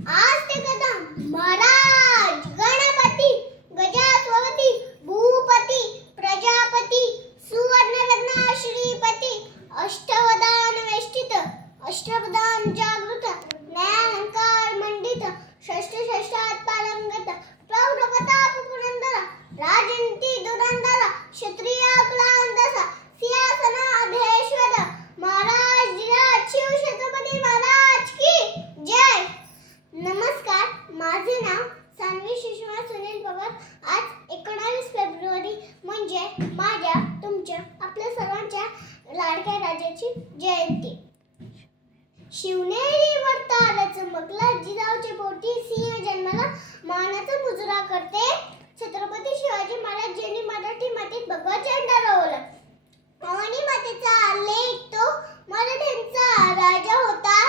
आज ते कदम महाराज गणपती गजासवती भूपती प्रजापती सुवर्णरत्न श्रीपती अष्टवदान वेष्टित अष्टपदान जागृत ज्ञानंकार मंडित षष्ठात पारंगत प्रौढ प्रताप पुरंदर राजनीती धुरंधर क्षत्रिय कुलांतस सिंहासनाधीश्वर महाराज धीराज शिव छत्रपती महाराज की जय. नमस्कार, माझे नाव सान्वी सुषमा सुनील पवार. आज 19 फेब्रुवारी म्हणजे माझ्या तुमच्या आपल्या सर्वांच्या लाडक्या राजाची जयंती. शिवनेरी वर्ताला चमकला जिजाऊच्या पोटी सिंह जन्माला मानाचा मुजरा करते छत्रपती शिवाजी महाराज यांनी मराठी मातीत भगवा झेंडा रोवला. आणि मातेचा लेक तो मराठ्यांचा राजा होता